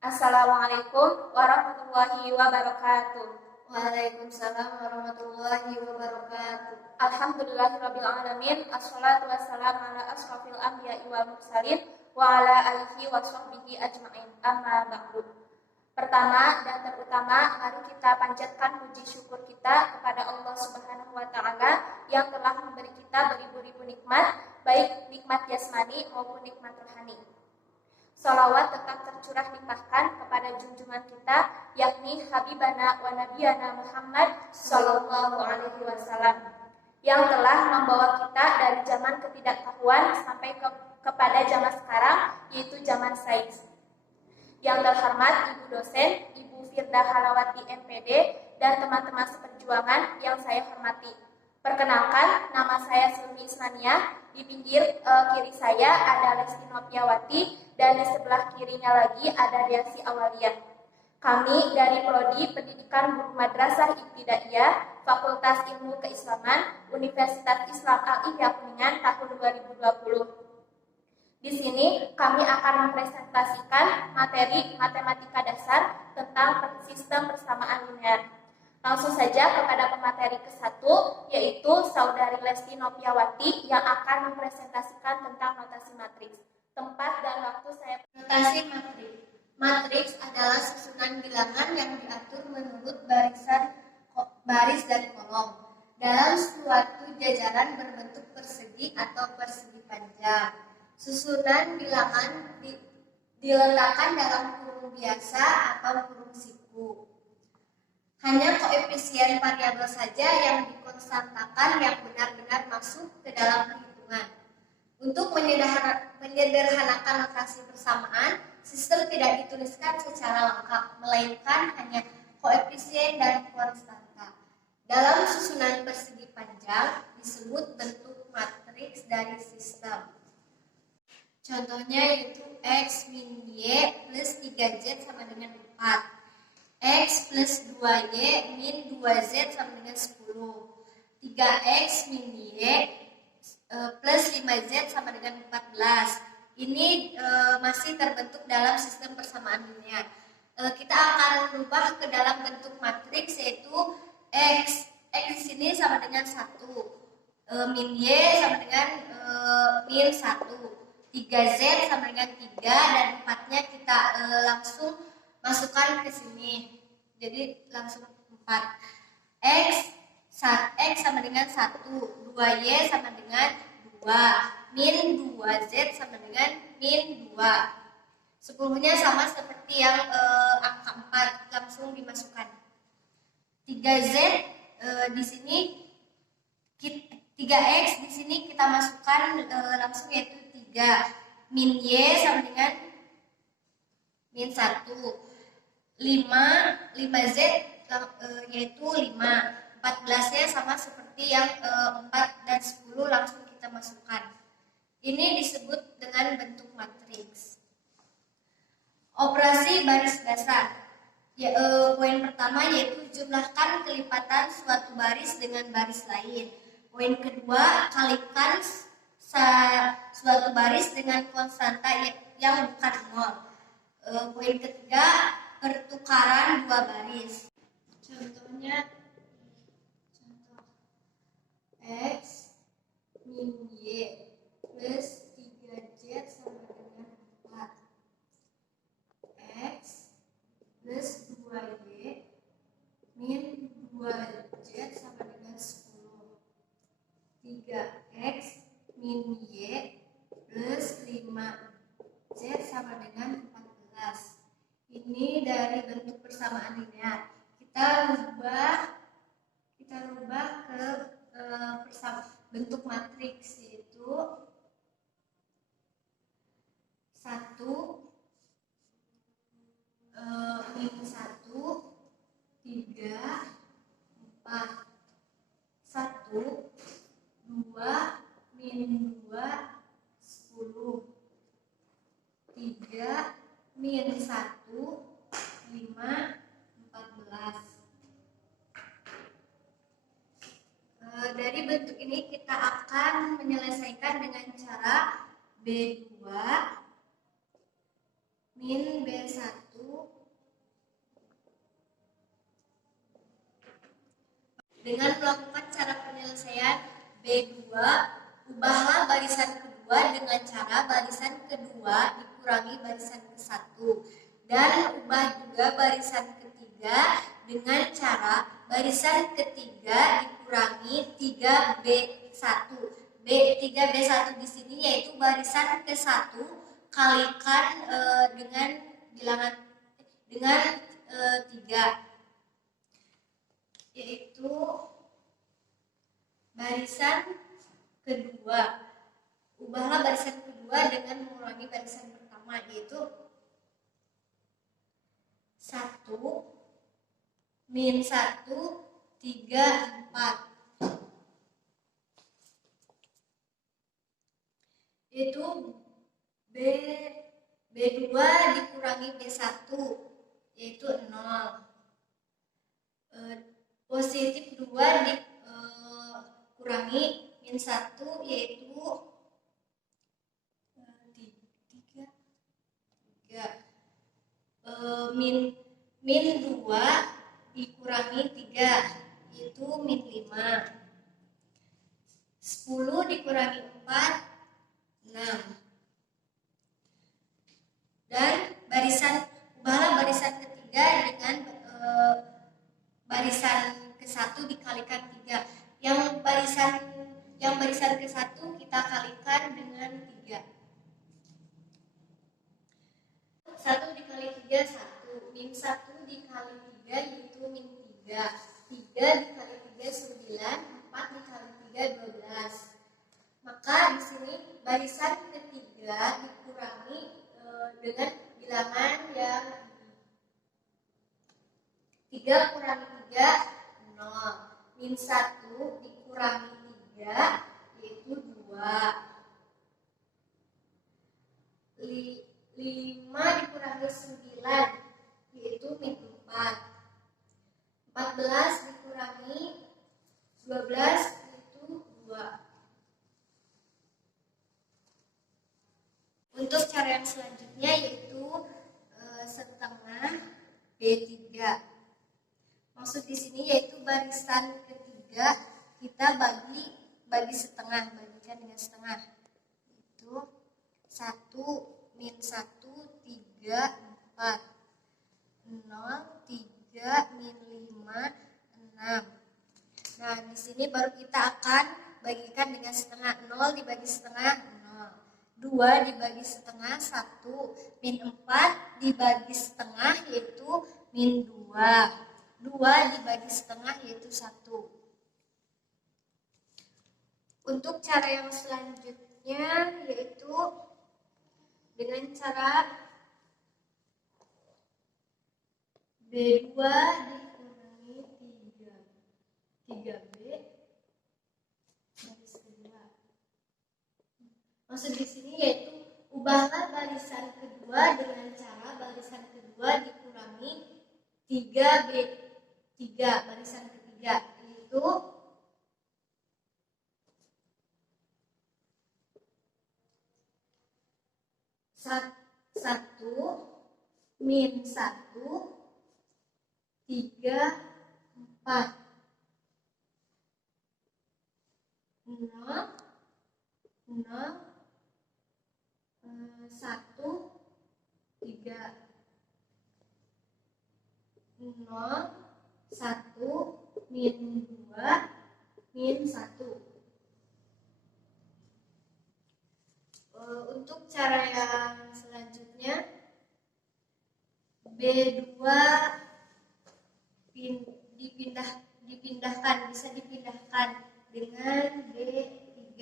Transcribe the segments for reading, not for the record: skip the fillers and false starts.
Assalamualaikum warahmatullahi wabarakatuh. Waalaikumsalam warahmatullahi wabarakatuh. Alhamdulillahirabbil alamin. Assalatu wassalamu ala asrofil anbiya'i wal mursalin wa ala alihi wa sahbihi ajma'in. Amma ba'du. Pertama dan terutama, mari kita panjatkan puji syukur kita kepada Allah Subhanahu wa taala yang telah memberi kita beribu-ribu nikmat, baik nikmat jasmani maupun nikmat rohani. Salawat tetap tercurah limpahkan kepada junjungan kita, yakni Habibana wa Nabiyana Muhammad Sallallahu Alaihi Wasallam, yang telah membawa kita dari zaman ketidaktahuan sampai kepada zaman sekarang, yaitu zaman sains. Yang terhormat Ibu dosen, Ibu Firda Halawati MPD, dan teman-teman seperjuangan yang saya hormati. Perkenalkan, nama saya Silmi Ismania. Di pinggir kiri saya ada Lesti Nopiawati, dan di sebelah kirinya lagi ada Diasi Awalia. Kami dari Prodi Pendidikan Guru Madrasah Ibtidaiyah, Fakultas Ilmu Keislaman, Universitas Islam Al-Ihya Kuningan tahun 2020. Di sini kami akan mempresentasikan materi matematika dasar tentang sistem persamaan linear. Langsung saja kepada pemateri ke-1, yaitu Saudari Lesti Nopiawati yang akan mempresentasikan tentang notasi matriks. Tempat dan waktu saya. Notasi matriks. Matriks adalah susunan bilangan yang diatur menurut baris dan kolom dalam suatu jajaran berbentuk persegi atau persegi panjang. Susunan bilangan diletakkan dalam kurung biasa atau kurung siku. Hanya koefisien variabel saja yang dikonstantakan yang benar-benar masuk ke dalam perhitungan. Untuk menyederhanakan notasi persamaan, sistem tidak dituliskan secara lengkap, melainkan hanya koefisien dan konstanta. Dalam susunan persegi panjang disebut bentuk matriks dari sistem. Contohnya yaitu X min Y plus 3Z sama dengan 4. X plus 2Y min 2Z sama dengan 10. 3X min Y plus 5Z sama dengan 14. Ini masih terbentuk dalam sistem persamaan linear. Kita akan merubah ke dalam bentuk matriks, yaitu X di sini sama dengan 1. Min Y sama dengan min 1. 3Z sama dengan 3, dan 4-nya kita langsung masukkan ke sini. Jadi langsung 4. X sama dengan 1, 2Y sama dengan 2, min 2Z sama dengan min 2. 10-nya sama seperti yang angka 4, langsung dimasukkan. 3Z di sini 3X di sini kita masukkan langsung, yaitu 3. Min Y sama dengan min 1. 5Z yaitu 5. 14-nya sama seperti yang 4 dan 10, langsung kita masukkan. Ini disebut dengan bentuk matriks. Operasi baris dasar. Poin pertama yaitu jumlahkan kelipatan suatu baris dengan baris lain. Poin kedua, kalikan suatu baris dengan konstanta yang bukan nol. Poin ketiga, pertukaran dua baris. Contohnya, X min Y plus 3Z sama dengan 4. X plus 2Y min 2Z sama dengan 10. 3X min Y plus 5Z sama dengan 14. Ini dari bentuk persamaan linear. Kita rubah ke bentuk matriks, yaitu 1 min 1, 3, 4. 1, 2, min 2, 10. 3, min 1, 5, 14. Dari bentuk ini kita akan menyelesaikan dengan cara B2 min B1. Dengan melakukan cara penyelesaian B2, ubahlah barisan kedua dengan cara barisan kedua dikurangi barisan ke-1. Dan ubah juga barisan ketiga dengan cara barisan ketiga dikurangi 3B1. 3B1 di sini yaitu barisan ke-1 kalikan dengan bilangan dengan 3, yaitu barisan kedua. Ubahlah barisan kedua dengan mengurangi barisan pertama, yaitu 1 min 1 3 4, yaitu B2 dikurangi B1 yaitu 0. Positif 2 dikurangi min 1 yaitu 3. Min 2 dikurangi 3 yaitu min 5. 10 dikurangi 4 6. Dan ubahlah barisan ketiga dengan barisan ke-1 dikalikan 3. Yang barisan ke-1 kita kalikan dengan 3. 1 dikali 3 1, min 1 dikali 3 yaitu min 3. 3 dikali 3 9, 4 dikali 3 12. Maka di sini barisan ketiga dikurangi dengan bilangan yang 3 kurangi 3 0. Min 1 dikurangi 3 yaitu 2. 5 dikurangi 9 yaitu min 4. 14 dikurangi 12 yaitu 2. Untuk cara yang selanjutnya yaitu setengah B3. Maksud di sini yaitu barisan ketiga kita bagi setengah, bagikan dengan setengah. Itu 1 min 1 3 4, 0 3 min 5 6. Nah, di sini baru kita akan bagikan dengan setengah. 0 dibagi setengah 0. 2 dibagi setengah 1, min 4 dibagi setengah yaitu min 2. 2 dibagi setengah yaitu 1. Untuk cara yang selanjutnya yaitu dengan cara B2 dikurangi 3B baris kedua. Maksud di sini yaitu ubahlah barisan kedua dengan cara barisan kedua dikurangi 3B3 barisan ketiga, yaitu 1 min 1 3 4 0 0 1 3 0 1 min 2 min 1. Untuk cara yang selanjutnya B2 bisa dipindahkan dengan B3,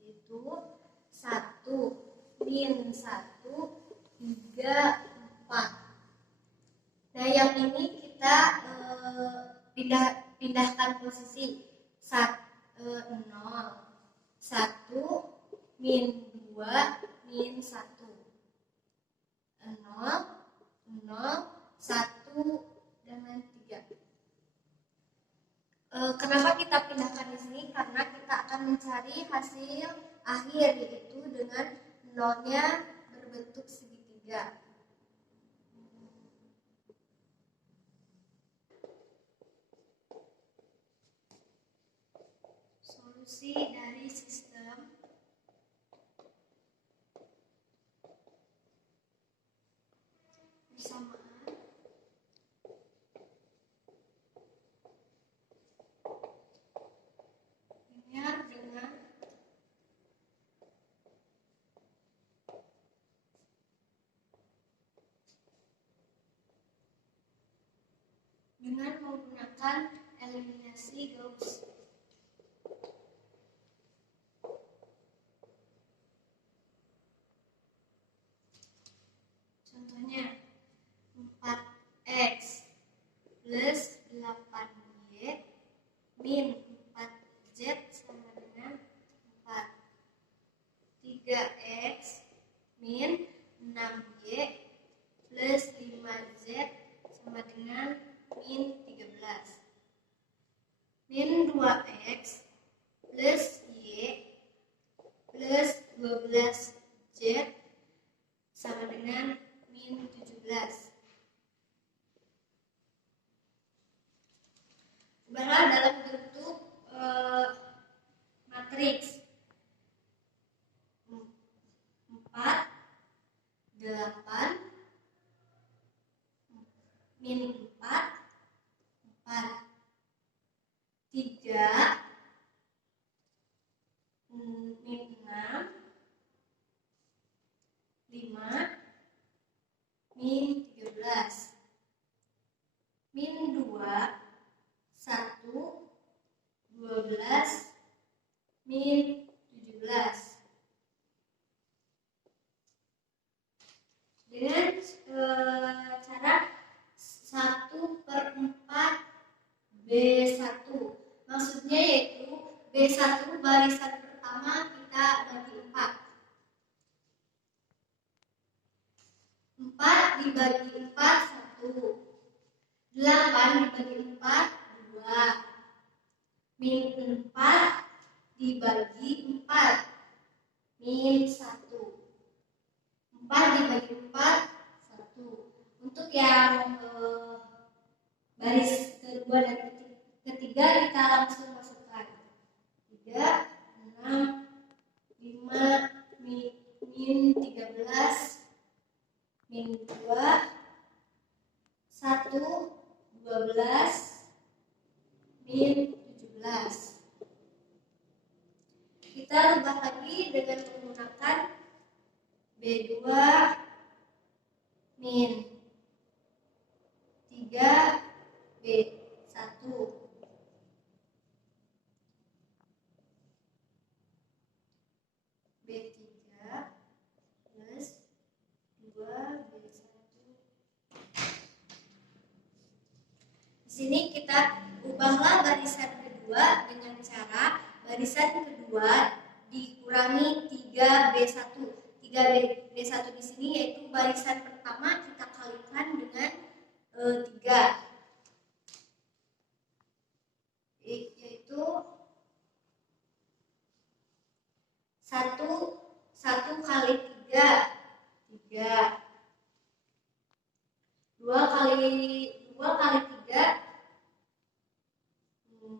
yaitu 1 min 1 3 4. Nah, yang ini kita pindahkan posisi 0 1 min 2 min 1 0 0 1 dengan 3. Kenapa kita pindahkan di sini? Karena kita akan mencari hasil akhir, yaitu dengan nolnya berbentuk berbentuk segitiga. Solusi dari sistem persamaan linear dengan menggunakan eliminasi Gauss. Contohnya 4x plus 8y min 4z sama dengan 4. 3x min 6y plus 5z sama dengan min 13. Min 2x plus y plus 12z sama dengan min 17. Ubahlah dalam bentuk matriks 4, 8, min 4, 4, 3, min 6, 5, min 13, min 2, 1, 12, min 17. Dengan cara 1/4 B1. Maksudnya yaitu B1 barisan pertama kita bagi 4. 4 dibagi 4, 1. 8 dibagi 4, 2. Min 4 dibagi 4, min 1. 4 dibagi 4, 1. Untuk yang baris kedua dan ketiga kita langsung masukkan 3, 6, 5, min 13, min 2, 1, 12, min 17. Kita rubah lagi dengan menggunakan B2 min 3 B1. B3 plus 2 B1. Di sini kita ubahlah barisan kedua dengan cara barisan kedua dikurangi 3B1. 3B1 di sini yaitu barisan pertama kita kalikan dengan 3. Yaitu 1 kali 3, 3. 2 kali 3, 6.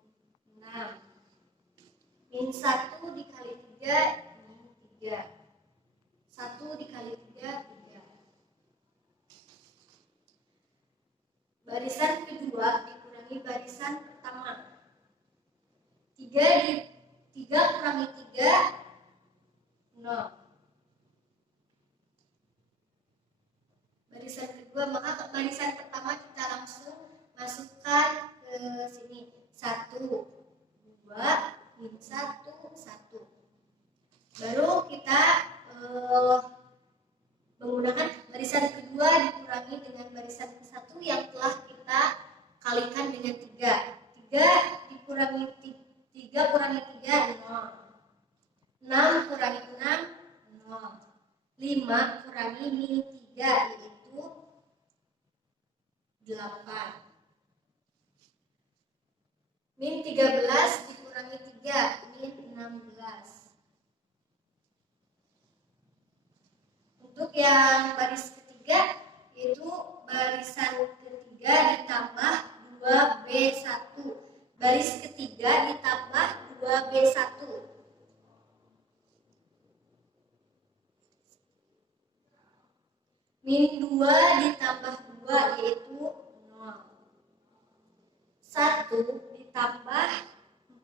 Min 1 dikali 3, min 3. 1 dikali 3, 3. Barisan kedua dikurangi barisan pertama. 3 kurangi 3, 0. Barisan kedua, maka barisan pertama kita langsung masukkan ke sini. 1, 2, min 1, 1. Baru kita menggunakan barisan kedua dikurangi dengan barisan ke-1 yang telah kita kalikan dengan 3. 3 kurangi 3, 0. 6 kurangi 6, 0. 5 kurangi min 3 yaitu 8. Min 13 dikurangi 3, min 16. Untuk yang baris ketiga yaitu barisan ketiga ditambah 2B1. Baris ketiga ditambah 2B1. Min 2 ditambah 2 yaitu 0. 1 ditambah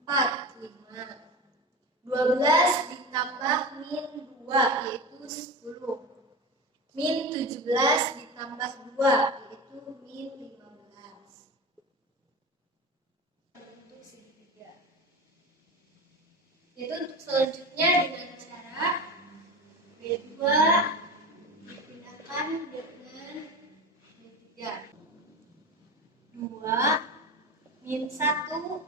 4, 5. 12 ditambah min 2 yaitu 10. Min 17 ditambah 2 yaitu min 15. Untuk segitiga. Yaitu untuk selanjutnya dengan cara B2 dipindahkan dengan B3. 2 min 1 1.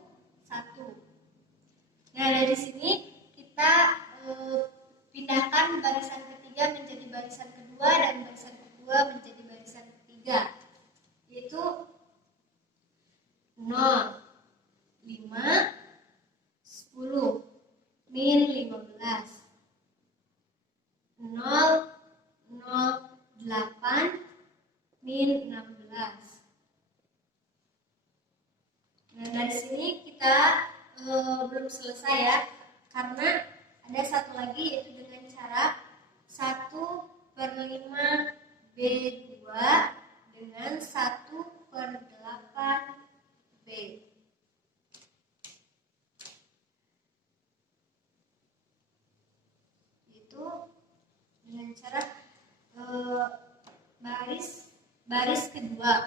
Nah, dari sini kita pindahkan barisan ketiga menjadi barisan kedua dan barisan kedua menjadi barisan ketiga, yaitu 0, 5, 10, min 15, 0, 0, 8, min 16. Nah, dari sini kita belum selesai ya, karena ada satu lagi yaitu dengan cara 1/5 B2 dengan 1/8 B. Itu dengan cara baris kedua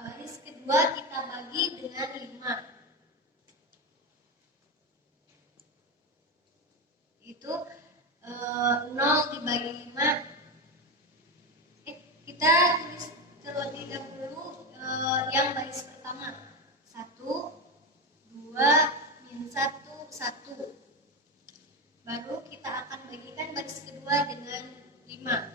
kita bagi dengan 5. Itu 0 dibagi 5. Kita tulis terlebih dahulu yang baris pertama. 1, 2, min 1, 1. Baru kita akan bagikan baris kedua dengan 5.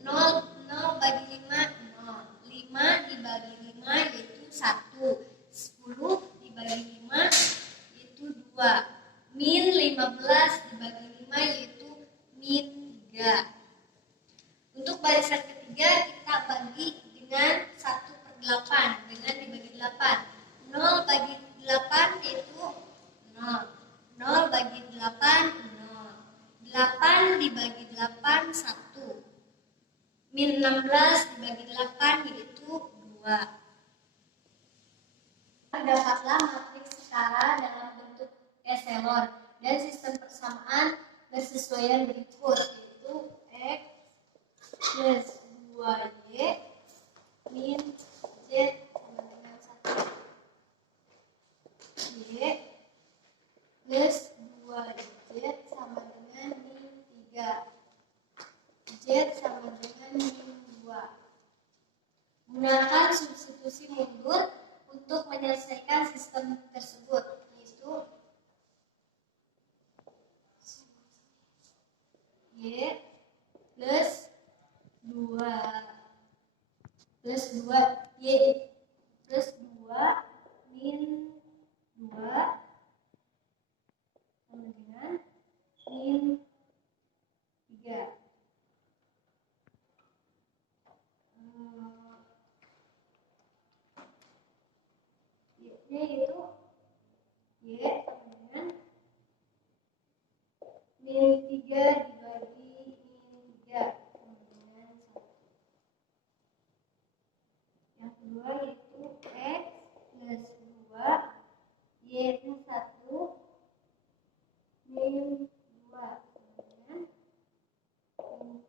0, 0 bagi 5, 0. 5 dibagi 5 yaitu 1. 10 dibagi 5 yaitu 2. Min 15 dibagi 5 yaitu min 3. Untuk barisan ketiga kita bagi dengan 1/8 dengan dibagi 8. 0 bagi 8 yaitu 0. 0 bagi 8 0. 8 dibagi 8 1. Min 16 dibagi 8 yaitu 2. Dapatlah matriks setara dalam bentuk eselon dan sistem persamaan bersesuaian berikut, yaitu X plus 2Y min Z sama dengan 1. Y plus 2Z sama dengan min 3. Z sama dengan min 2. Gunakan substitusi mundur untuk menyelesaikan sistem tersebut, yaitu Y plus 2 Y plus 2 min 2 sama dengan min 3. Y-nya yaitu Y sama dengan min 3 dibagi min 3 sama dengan 1. Yang kedua yaitu X plus 2 Y-nya 1 min 2 sama dengan min 3.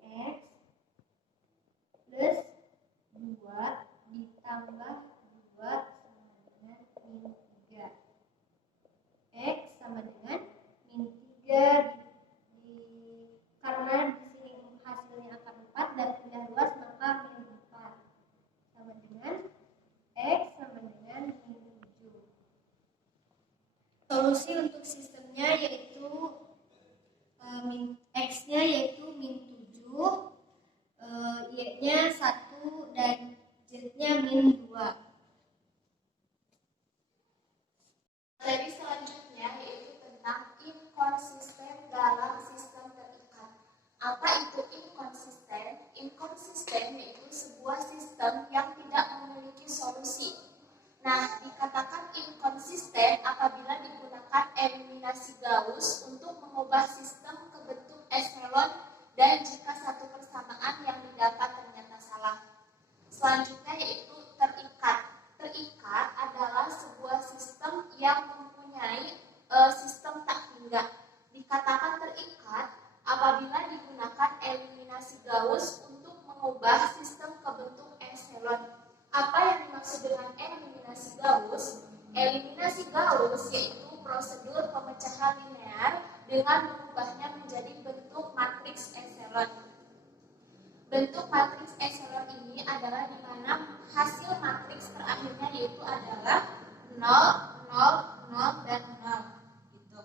X plus 2 ditambah 2 sama dengan min 3. X sama dengan min 3 karena di sini hasilnya akan 4 dan pindah luas maka min 4 sama dengan X sama dengan min 7. Solusi untuk sistemnya yaitu X-nya yaitu min 7, Y-nya 1 dan Z-nya min 2. Materi selanjutnya yaitu tentang inkonsisten dalam sistem terikat. itu inkonsisten? Inkonsisten yaitu sebuah sistem yang tidak memiliki solusi. Nah, dikatakan inkonsisten apabila digunakan eliminasi Gauss untuk mengubah sistem ke bentuk eselon dan jika satu persamaan yang didapat ternyata salah. Selanjutnya yaitu terikat. Terikat adalah sebuah sistem yang mempunyai sistem tak hingga. Dikatakan terikat apabila digunakan eliminasi Gauss untuk mengubah sistem ke bentuk eselon. Apa yang dimaksud dengan eliminasi Gauss? Eliminasi Gauss yaitu prosedur pemecahan linear dengan mengubahnya menjadi bentuk matriks eselon. Bentuk matriks eselon ini adalah di mana hasil matriks terakhirnya yaitu adalah 0, 0, 0, dan 0. Gitu.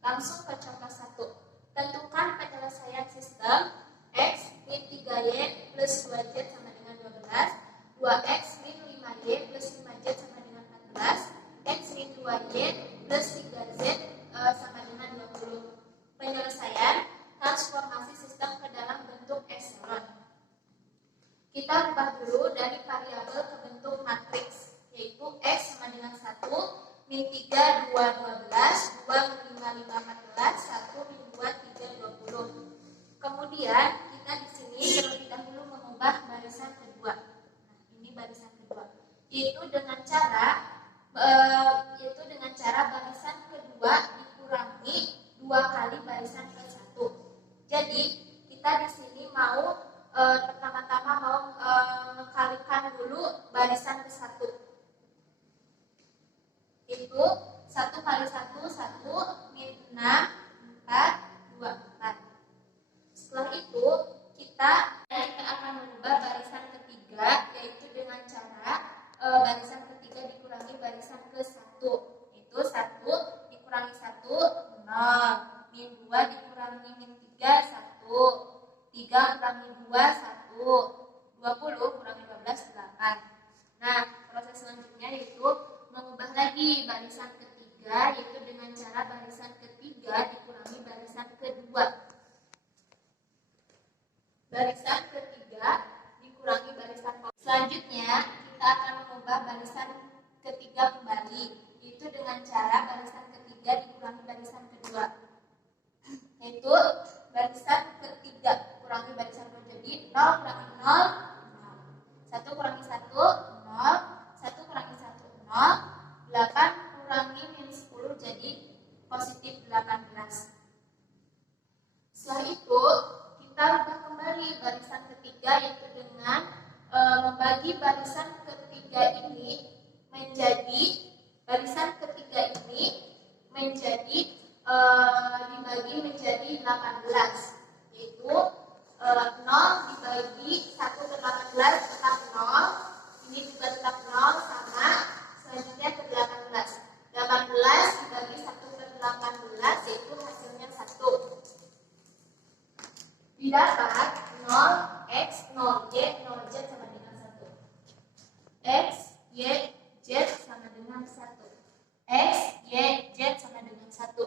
Langsung ke contoh 1. Tentukan penyelesaian sistem X min 3Y plus 2Z sama dengan 12, 2X min 5Y plus 5Z sama dengan 14, X min 2Y plus 3Z sama dengan 20. Penyelesaian transformasi sistem ke dalam bentuk eselon. Kita ubah dulu dari variabel ke bentuk matriks, yaitu X sama dengan 1, min 3, 2, 12, 2, min 5, 5, 14, 1, min 2, 3, 20. Kemudian kita di sini terlebih dahulu mengubah barisan kedua. Nah, ini barisan kedua. Yaitu dengan cara barisan kedua dikurangi 2 kali barisan ke-1. Jadi kita di sini mau pertama-tama mau kalikan dulu barisan ke-1. Itu 1 kali 1, 1, min 6, 4, 2, 4. Setelah itu kita akan mengubah barisan ketiga, yaitu dengan cara barisan ketiga dikurangi barisan ke-1. Itu 1 dikurangi 1, 0, min 2 dikurangi min 3, 1, 3 kurangi 2, 1, 20 kurangi 12, 8. Nah, proses selanjutnya yaitu mengubah lagi barisan ketiga, yaitu dengan cara barisan ketiga dikurangi barisan kedua. Barisan ketiga dikurangi barisan kedua. Selanjutnya kita akan mengubah barisan ketiga kembali, yaitu dengan cara barisan ketiga dikurangi barisan kedua. Yaitu barisan ketiga kurangi barisan kedua, jadi 0 kurangi 0, 0. 1 kurangi 1, 0. 1 kurangi 1, 0. 8 kurangi min 10 jadi positif 18. Setelah itu kita ubah kembali barisan ketiga, yaitu dengan membagi barisan ketiga ini menjadi dibagi menjadi 18, yaitu 0 dibagi 1 ke 18 tetap 0, ini juga tetap 0 sama, selanjutnya ke 18. 18 dibagi 1 ke 18 yaitu hasilnya 1. Didapat 0x, 0y, 0z sama dengan 1. X, y, z sama dengan 1. X, y, z sama dengan 1.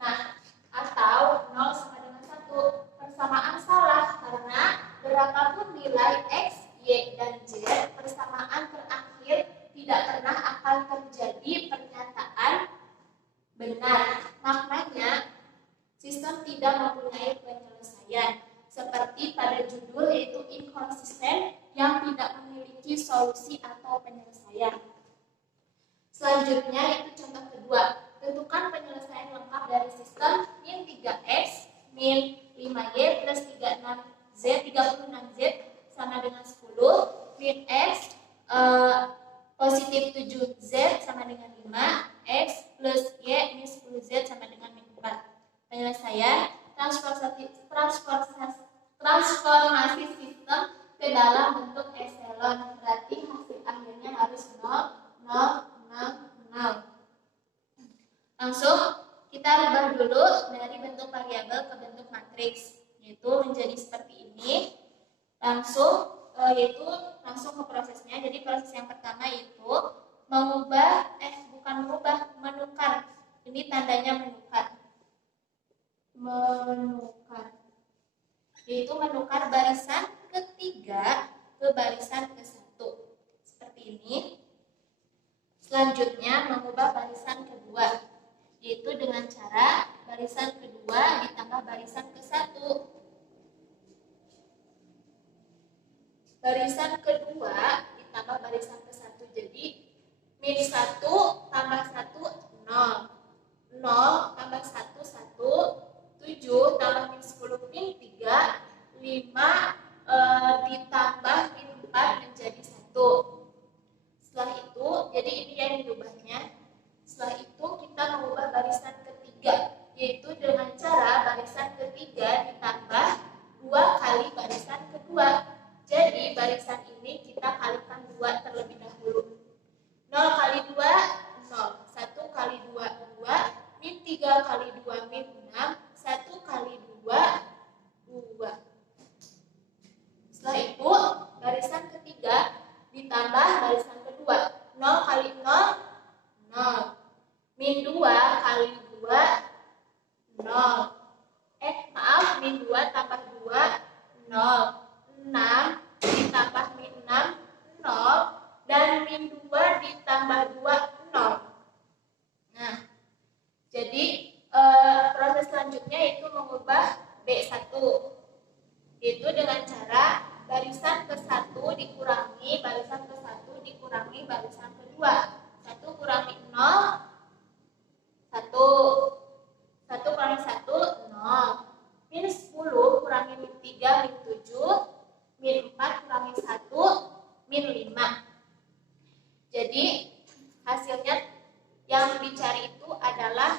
Nah, atau 0 sama dengan 1. Persamaan salah karena berapapun nilai x, y, dan z, persamaan terakhir tidak pernah akan terjadi pernyataan benar. Maknanya sistem tidak mempunyai penyelesaian, seperti pada judul yaitu inkonsisten yang tidak memiliki solusi atau penyelesaian. Selanjutnya itu contoh kedua. Tentukan penyelesaian lengkap dari sistem min 3x min 5y plus 36z sama dengan 10, min x positif 7z sama dengan 5, x plus y min 10z sama dengan min 4. Penyelesaian transformasi sistem ke dalam bentuk eselon, berarti hasil akhirnya harus 0, 0, 0, 0. Langsung kita rubah dulu dari bentuk variabel ke bentuk matriks, yaitu menjadi seperti ini. Langsung ke prosesnya. Jadi proses yang pertama itu menukar. Ini tandanya menukar. yaitu menukar barisan ketiga ke barisan ke-1. Seperti ini. Selanjutnya mengubah barisan kedua, yaitu dengan cara barisan kedua ditambah barisan ke-1. Barisan kedua ditambah barisan ke-1, jadi min 1 tambah 1, 0. 0 tambah 1, 1. 7 tambah min 10, min 3. 5 ditambah min 4 menjadi 1. Setelah itu, jadi ini yang dirubahnya. Setelah itu kita mengubah barisan ketiga, yaitu dengan cara barisan ketiga ditambah 2 kali barisan kedua. Jadi barisan ini kita kalikan 2 terlebih dahulu. 0 kali 2, 0. 1 kali 2, 2. Min 3 kali 2, min 6. 1 kali 2, 2. Setelah itu, barisan ketiga ditambah barisan kedua. 0 kali 0, 0. Min 2 kali 2, 0. Min 2 tambah 2, 0. 6 ditambah min 6, 0. Dan min 2 ditambah 2, 0. Nah, jadi proses selanjutnya itu mengubah B1, yaitu dengan cara barisan ke-1 dikurangi barisan ke-1 dikurangi barisan kedua. 1 kurangi 0, 1. 1 kurangi 1, 0. Min 10 kurangi min 3, min 7. Min 4 kurangi 1, min 5. Jadi hasilnya yang dicari itu adalah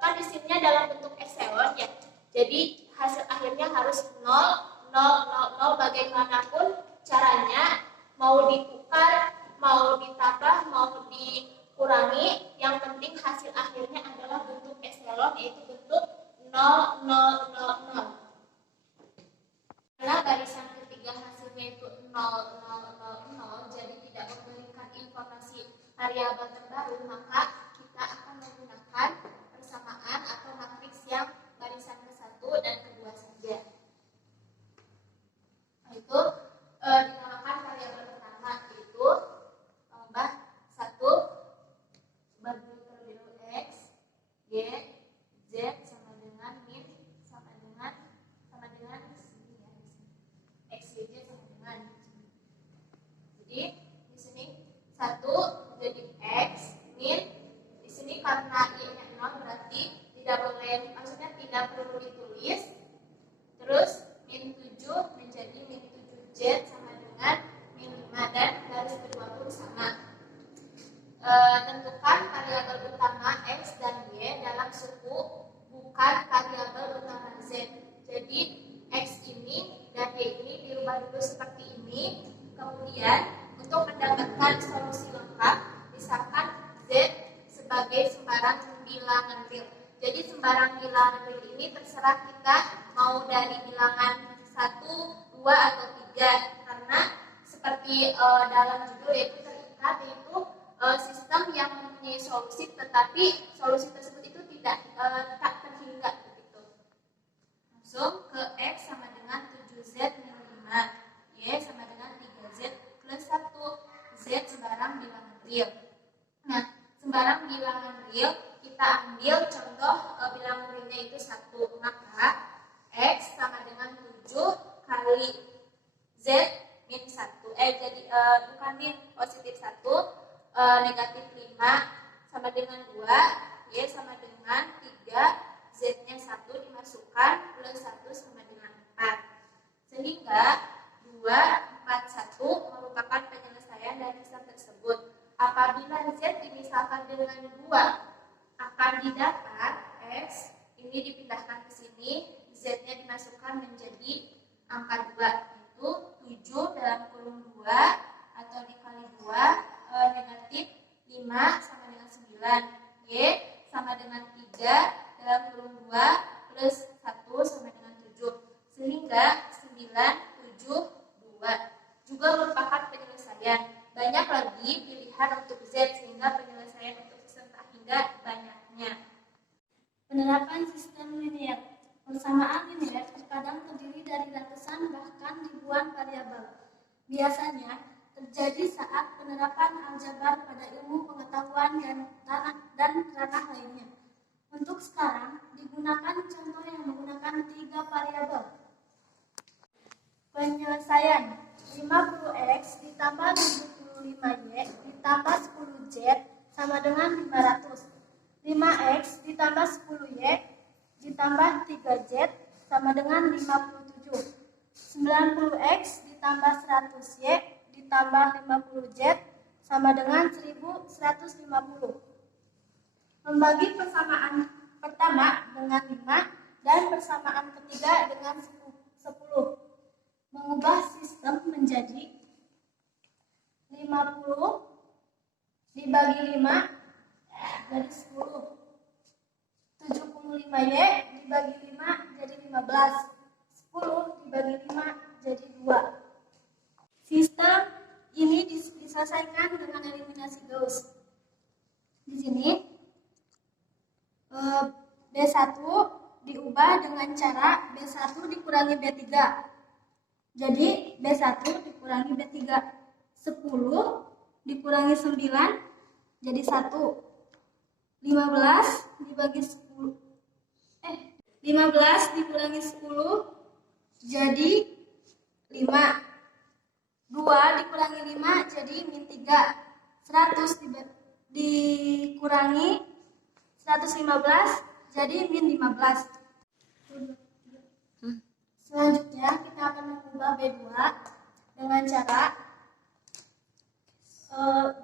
kan di sininya dalam bentuk epsilon ya. Jadi hasil akhirnya harus 0, 0, 0, 0. Bagaimanapun caranya, mau ditukar, mau ditambah, mau dikurangi, yang penting hasil akhirnya adalah bentuk epsilon, yaitu bentuk 0, 0, 0, 0. Karena barisan ketiga hasilnya itu 0, 0, 0, 0, jadi tidak memberikan informasi variabel terbaru, maka kita akan menggunakan persamaan atau matriks yang barisan ke-1 dan kedua saja. Itu dinamakan variabel pertama, yaitu tambah 1 berbiru X, Y, Z sama dengan min sama dengan sini ya, X, Y, Z sama dengan. Jadi di sini 1 jadi X, min di sini karena Y-nya 0 berarti tidak boleh, maksudnya tidak perlu ditulis. Terus min 7 menjadi min 7Z sama dengan min 5, dan garis kedua pun sama. Tentukan variabel utama X dan Y dalam suku, bukan variabel utama Z. Jadi X ini dan Y ini dirubah dulu seperti ini. Kemudian untuk mendapatkan solusi lengkap, misalkan Z sebagai sembarang bilangan real. Jadi sembarang bilangan real ini terserah kita mau dari bilangan 1, 2, atau 3. Karena seperti dalam judul yaitu terikat, yaitu sistem yang mempunyai solusi, tetapi solusi tersebut itu tak terhingga begitu. Langsung ke X sama dengan 7Z min 5, Y sama dengan 3Z plus 1, Z sembarang bilangan real. Nah, sembarang bilangan real kita ambil contoh bilangan realnya itu 1, maka X sama dengan 7 kali Z min 1, jadi bukan min, positif 1, negatif 5 sama dengan 2, Y sama dengan 3, Z-nya 1 dimasukkan, plus 1 sama dengan 4. Sehingga 2, 4, 1 merupakan penyelesaian dari sistem tersebut. Apabila Z dimisalkan dengan 2, akan didapat X ini dipindahkan ke sini, Z-nya dimasukkan menjadi angka 2, yaitu 7 dalam kurung 2 atau dikali 2, negatif 5 sama dengan 9, Y sama dengan 3 dalam kurung 2 plus 1 sama dengan 7, sehingga 9, 7, 2 juga merupakan penyelesaian. Banyak lagi pilihan untuk Z, sehingga penyelesaian untuk sistem tak hingga banyaknya. Penerapan sistem linear. Persamaan linear terkadang terdiri dari ratusan bahkan ribuan variabel. Biasanya terjadi saat penerapan aljabar pada ilmu pengetahuan dan ranah lainnya. Untuk sekarang, digunakan contoh yang menggunakan 3 variabel. Penyelesaian 50x ditambah 75y ditambah 10z sama dengan 500. 5x ditambah 10y ditambah 3z sama dengan 57. 90x ditambah 100y ditambah 50z sama dengan 1150. Membagi persamaan pertama dengan 5 dan persamaan ketiga dengan 10. Mengubah sistem menjadi 50 dibagi 5 jadi 10. 75y dibagi 5 jadi 15. 10 dibagi 5 jadi 2. Sistem ini diselesaikan dengan eliminasi Gauss. Di sini B1 diubah dengan cara B1 dikurangi B3. Jadi B1 dikurangi B3. 10 dikurangi 9 jadi 1. 15 dibagi 10 15 dikurangi 10 jadi 5. 2 dikurangi 5 jadi min 3. 100 dikurangi 115 jadi min 15. Selanjutnya kita akan mengubah B2 dengan cara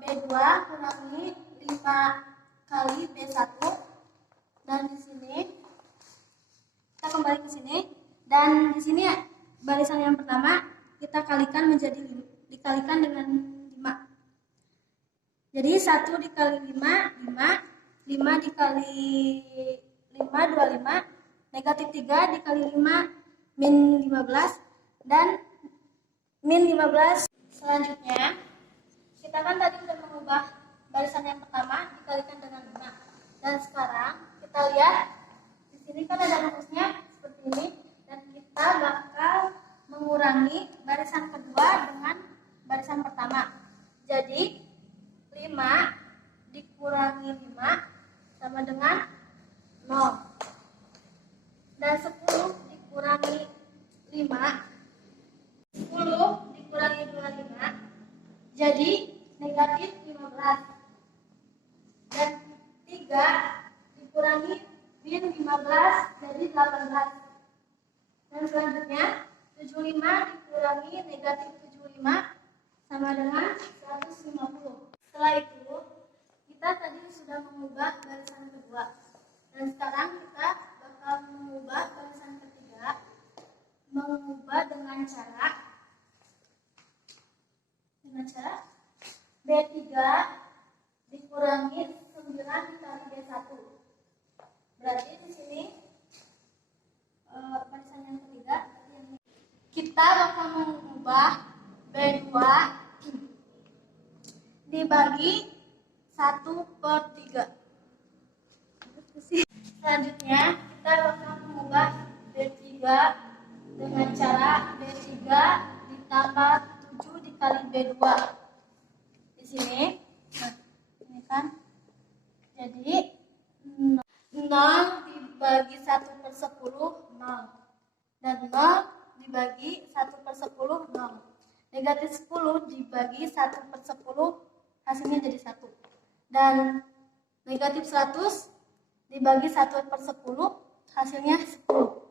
B2 kurangi 5 kali B1. Dan di sini kita kembali ke sini, dan di sini barisan yang pertama kita kalikan menjadi dikalikan dengan 5. Jadi 1 dikali 5 5 dikali 5 25, negatif 3 dikali 5 min 15 dan min 15. Selanjutnya kita kan tadi sudah mengubah barisan yang pertama dikalikan dengan 5, dan sekarang kita lihat di sini kan ada rumusnya seperti ini, dan kita bakal mengurangi barisan kedua dengan barisan pertama. Jadi 5 dikurangi 5 sama dengan 0, dan 10 dikurangi 5 10 dikurangi 25 jadi negatif 15, dan 3 dikurangi min 15 jadi 18. Dan selanjutnya 75 dikurangi negatif 75 sama dengan 150. Setelah itu kita tadi sudah mengubah barisan kedua, dan sekarang kita bakal mengubah barisan ketiga, mengubah dengan cara B3 dikurangi 9 dikali B1. Berarti di sini barisan yang ketiga kita bakal mengubah B2 dibagi 1/3. Selanjutnya kita bakal mengubah B3 dengan cara B3 ditambah 7 dikali B2. Di sini, ini kan, jadi 0 dibagi 1/10 0, dan 0 dibagi 1/10 0. Negatif 10 dibagi 1/10 hasilnya jadi 1, dan negatif 100 dibagi 1/10 hasilnya 10.